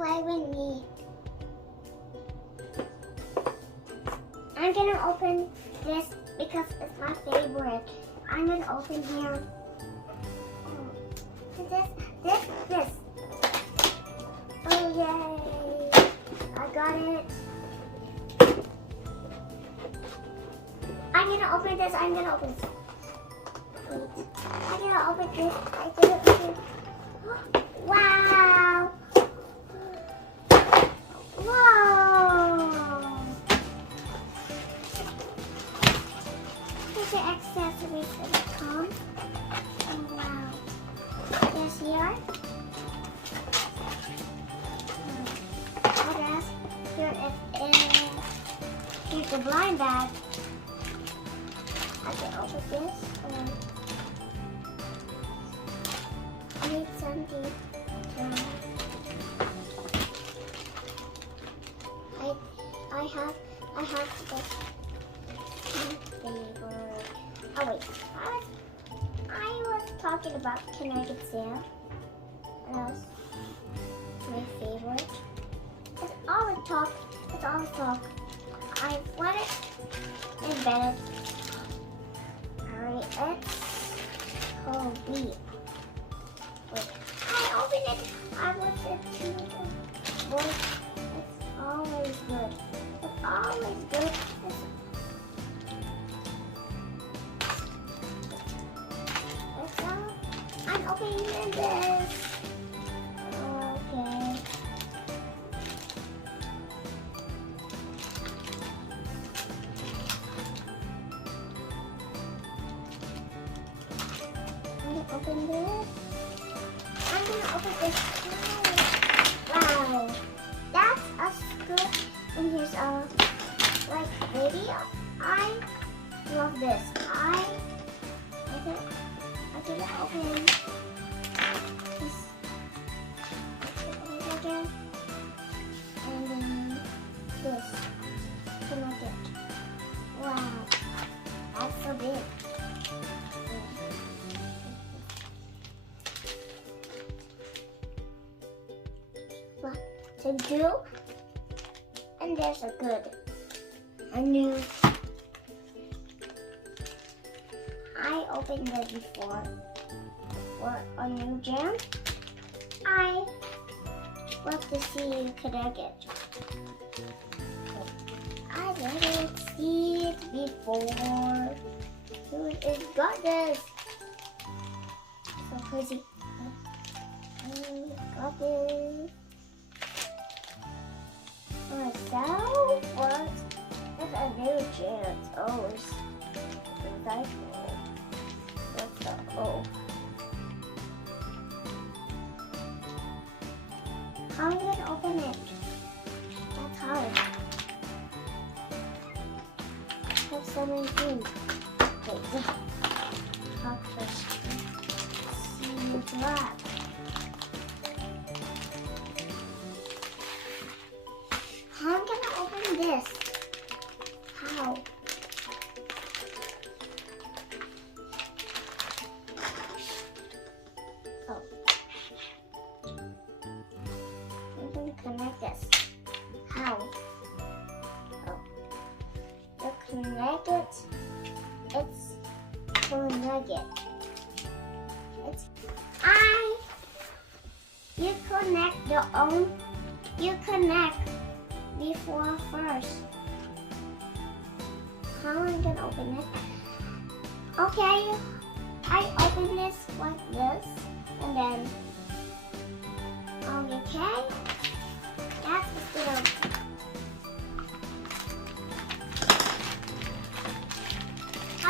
play with me. I'm gonna open this because it's my favorite. I'm gonna open here. This. Oh yay! I got it. I'm gonna open this. Wait. I'm gonna open this. I did it. Wow! Whoa! Here's the accessories that come. Oh wow! There's here. What else? Here's the blind bag. I can open this. I need something. I have this favorite. Oh wait, I was talking about Kinetic sale. And that's my favorite. It's always talk. I want it embedded. Alright, it's called B. Wait, I opened it. I want it to work. It's always good. It's always good. I'm opening this. Okay. I'm gonna open this. I'm gonna open this. Wow. That's a scoop. And here's a like radio. I love this. I can open this. Again. And then this. Connect it. Wow. That's so big. What to do? And there's a new. I opened it before for a new jam. I love to see you connect it. I didn't see it before. Who has got this? So crazy. Got this. So what? It's a new chance. Oh, it's recycle. What's the O? How am I gonna open it? That's hard. I have so many things. Wait, talk first. See you drop. How am I gonna open this? How? Oh. I'm gonna connect this. How? Oh. You connect it. It's connected. You connect your own. You connect before first. How am I gonna open it? Okay, I open this like this, and then okay, that's what's gonna. I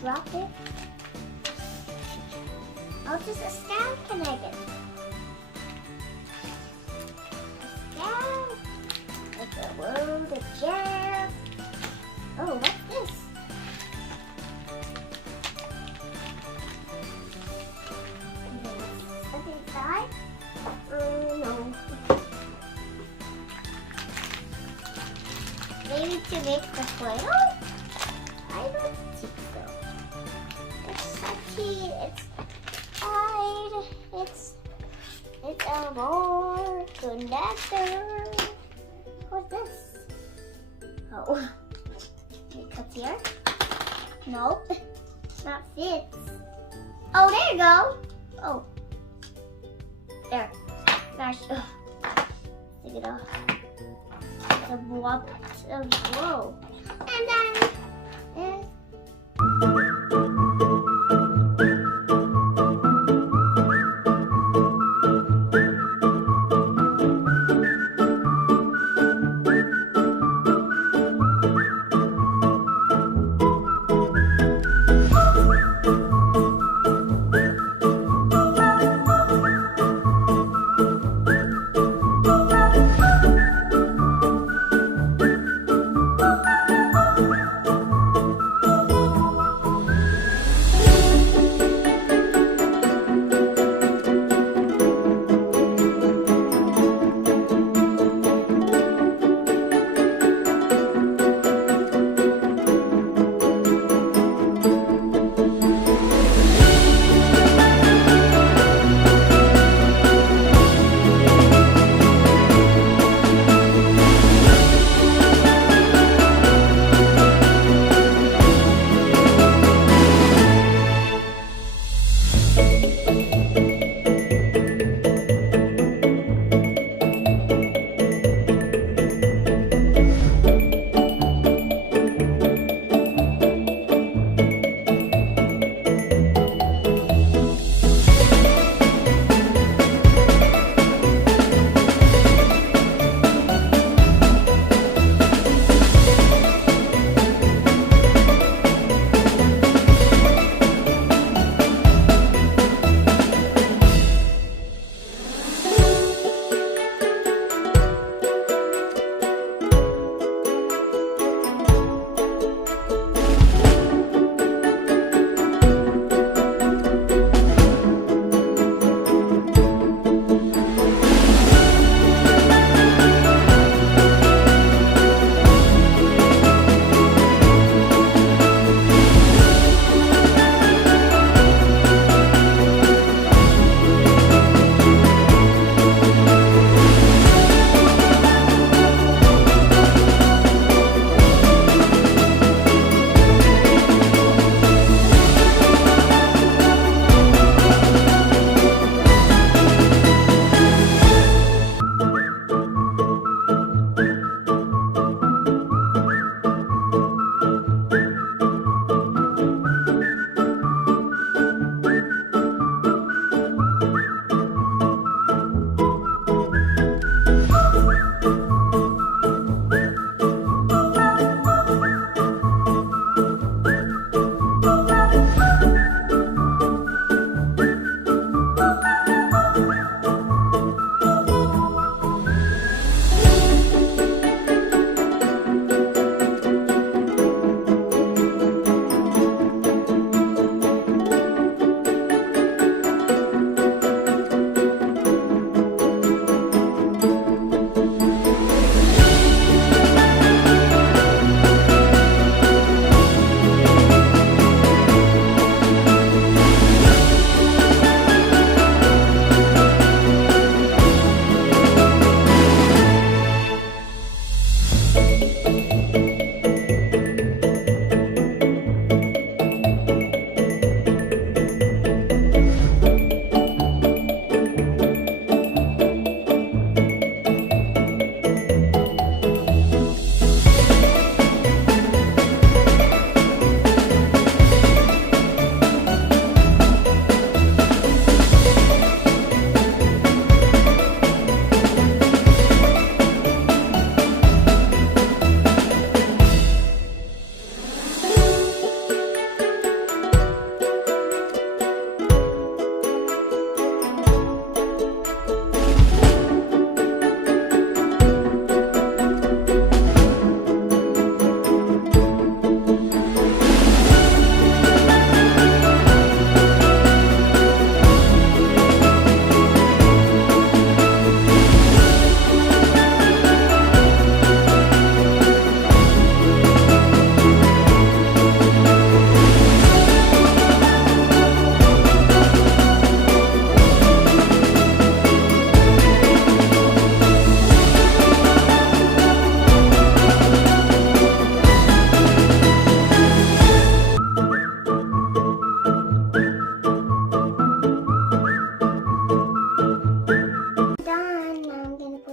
drop it. Oh, just a stand connected. Whoa, the jam. Oh, what's this? Something inside? No. Maybe to make the foil? I don't think so. It's sucky. It's tied. It's a more connector. What's this? Oh, it cuts here. Nope, not fits. Oh, there you go. Oh, there. Gosh, take it off. The blob. Whoa, and then.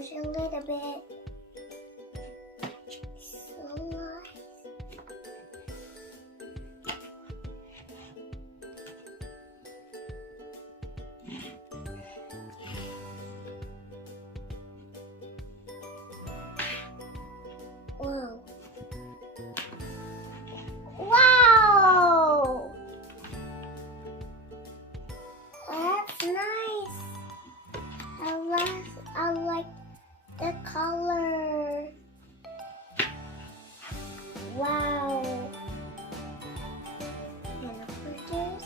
push a little bit. So nice. Whoa. Wow! That's nice. I like the color. Wow. And the pictures.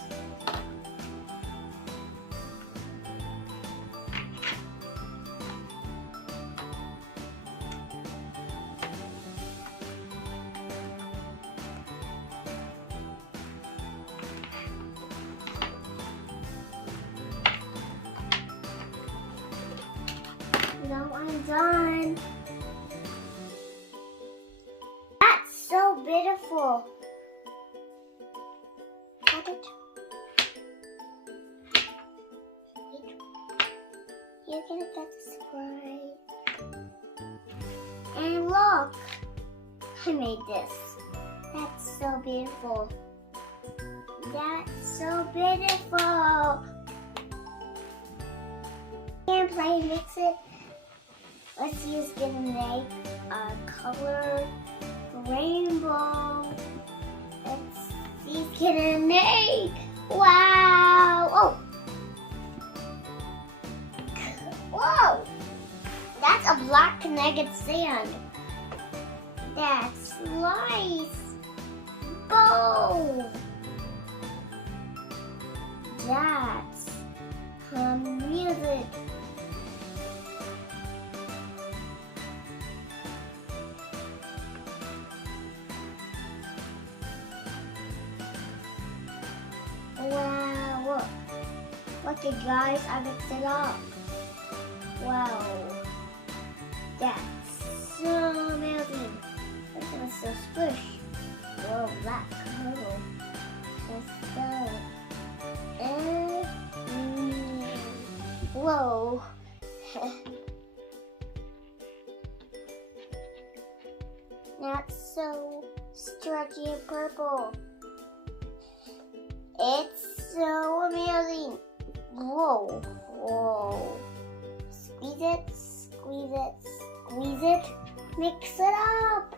Now I'm done. That's so beautiful. Got it. Wait. You're gonna get surprise. And look, I made this. That's so beautiful. That's so beautiful. And play, mix it. Let's use Kinetic color rainbow. Let's use Kinetic. Wow! Oh! Whoa! That's a black Kinetic sand. That's nice. Boom! That's music. Wow, look at guys, I mixed it up. Wow, that's so amazing. This is so squish. Whoa, black color. That's so. Whoa. That's so stretchy and purple. It's so amazing. Whoa, whoa. Squeeze it, squeeze it, squeeze it. Mix it up.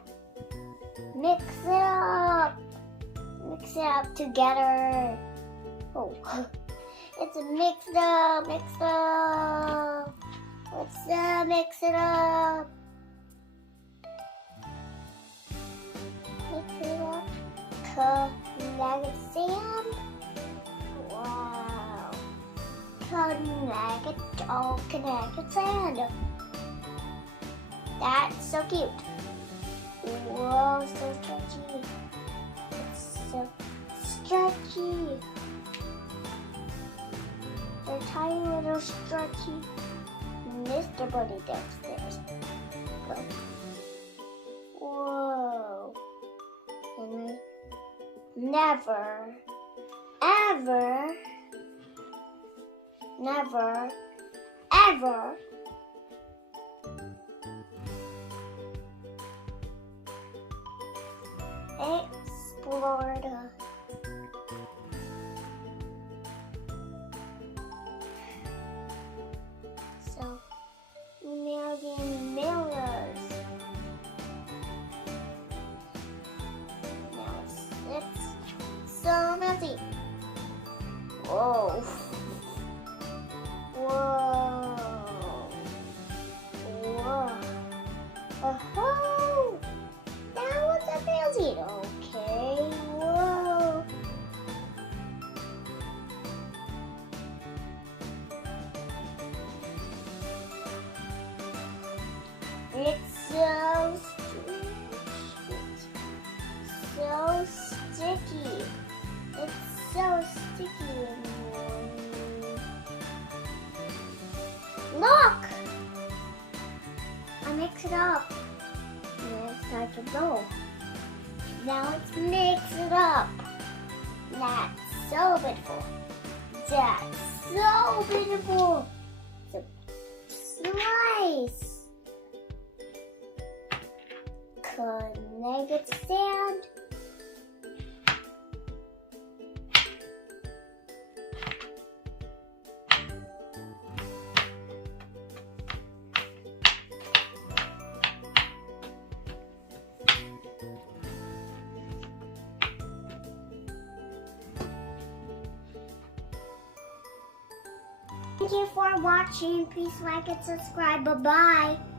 Mix it up. Mix it up together. Oh, it's mixed up, mixed up. Let's mix it up. Mix it up. Kinetic sand. Wow. Kinetic, all Kinetic sand. That's so cute. Whoa, so stretchy. It's so stretchy. They're tiny little stretchy. Mr. Bunny downstairs. Go. Whoa. And I never, ever, never, ever explored so million millers. Now it's so messy. Whoa. Whoa. Whoa. Oh, that was amazing. Okay. Whoa. It's so sticky. It's so sticky. Look! I mix it up. Now it's time to roll. Now let's mix it up. That's so beautiful. That's so beautiful. So nice. Make it stand. Thank you for watching. Please like and subscribe. Bye-bye.